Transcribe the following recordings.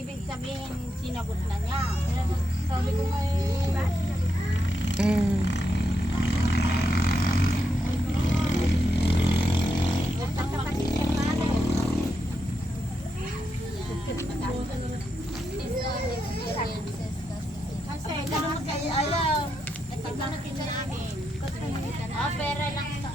ibig sabihin, sinagot na niya. Sabi ko nga kasi lahat kayo alam. Ito na natin namin. Pera lang ito.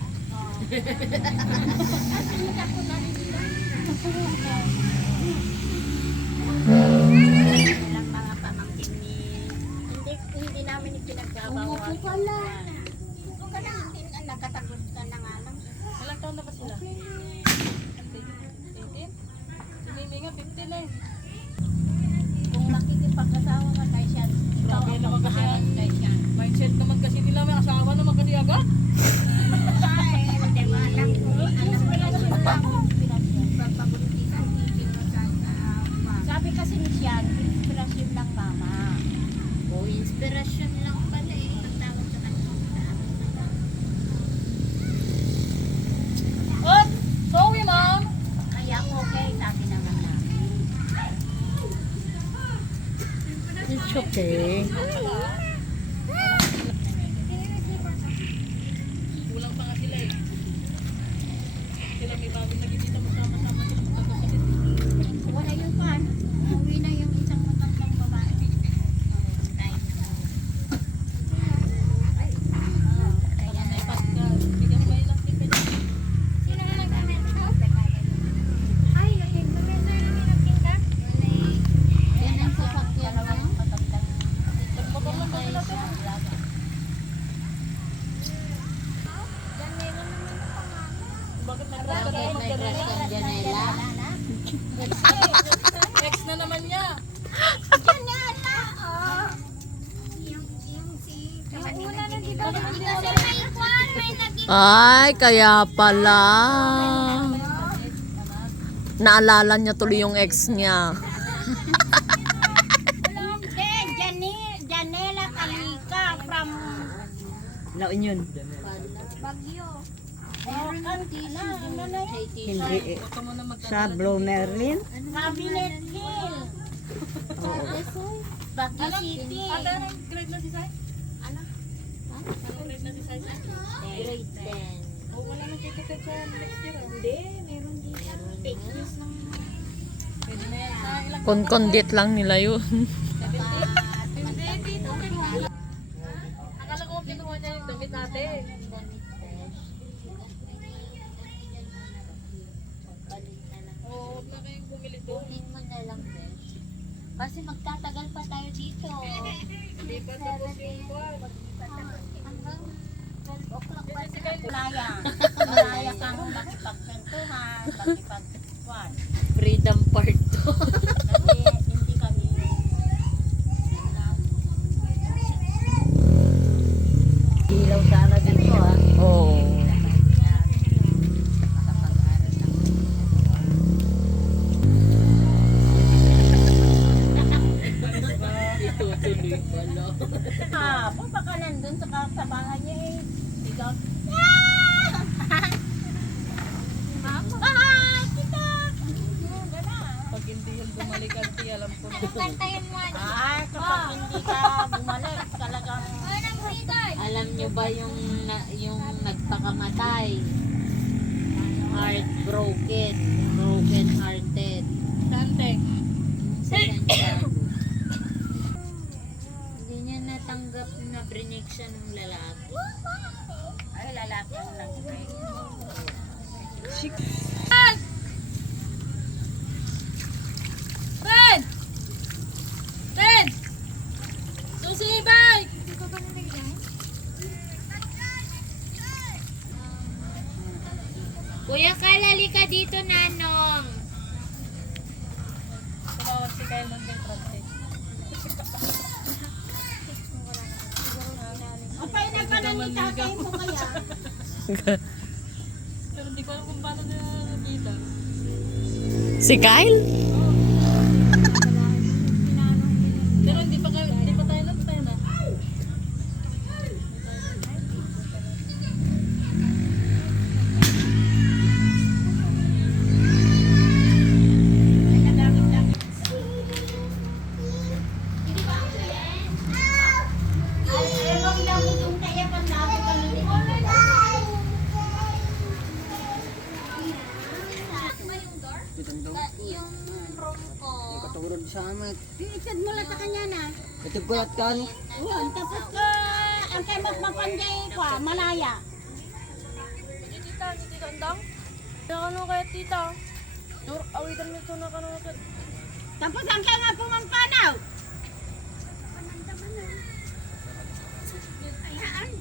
Ilang mga pamangkin ni hindi namin ipinagbabawa. Umupo ka lang. Umupo ka lang. Nakatagod ka na nga lang. Ilang taon na ba sila? 18? Si Mimi nga 15 na eh. Kung makikipag-asawa ka kay siya, Grabe naman kasi yan. kay siya. Mindset naman kasi nila may asawa naman kasi agad. Ay, hindi mo alam kung inspirasyon lang. Pagpabutisan, sabi kasi ni siya, inspirasyon lang mama. O, inspirasyon lang pala eh. Pagtawag sa kanya. Oh! Sorry ma'am! Kaya okay, sabi naman namin. It's okay. Kulang pa nga sila eh. Sila may bagong naging dito masama-sama sila magkakapatid. Wala yung pan. Uwi na yung isang matandang babae. Kaya may pagka. Bigyan mo ilang tika dyan. Sino na nag-comment mo? Ay, nag-comment na yung nag-tingka? Yan ang sasakyan niya. Nagmotor lang ba sila to? Bakit nag-crush ka naman Janela? Ex na naman niya. Janela! Oh. Yung si... Yung una na di ba? Ay, kaya pala. Naalala niya tuloy yung ex niya. Janela Kalika from La Union. Bagyo. Meron yung tissue. Hindi eh. Sa Blue Merlin. Cabinet Hill. Bagyo City. Anong grade na si Sai? Ano? Anong grade na si Sai? Grade 10. Oh, wala nang titipid sa next year. Hindi, meron dito. Fake news ng Pwede na yan. Sa ilang Konkondit lang nila yun. Hindi, dito. Akala ko kinuha niya yung damit natin. Oo, huwag na kayong bumili doon. Kunin mo na lang, Besh. Kasi magtatagal pa tayo dito. Hindi pa tapos yung kwan. Hanggang 12 o'clock pa sila. Malaya. Malaya kang makipagkwentuhan, makipagkwan. Freedom Part Kasi hindi kami ilaw sana dito ah. Oo. Itutuloy pala. Baka nandun sa bahay niya eh. Sigaw. Mama! Kita! Pag hindi yan bumalik auntie, alam ko na. Ay, kapag hindi ka bumalik, talagang... Alam nyo ba yung nagpakamatay? Heartbroken, broken hearted. Dante. Sa Santiago. Hindi niya natanggap na brinig siya ng lalaki. Ay, lalaki ang nag-break. Ren! Ren! Susi, bye! Kuya Kalali ka dito, Nanong. Tumawag si Kyle ng Beltrante. Apay na ka na ni tatay mo kaya. Pero hindi ko alam kung paano na nakita. Si Kyle? Pero hindi pa tayo na. Yung room ko. Katulad sa amin. Iisad mo lang sa kanya na. Ito gulat ka ni. Yun, tapos ka, ang kay magpapanjay ko, malaya. Si tita Andang. Nakano kaya tita? Awitan mo ito na kanong kaya. Tapos ang kay nga pumampanaw. Ayaan.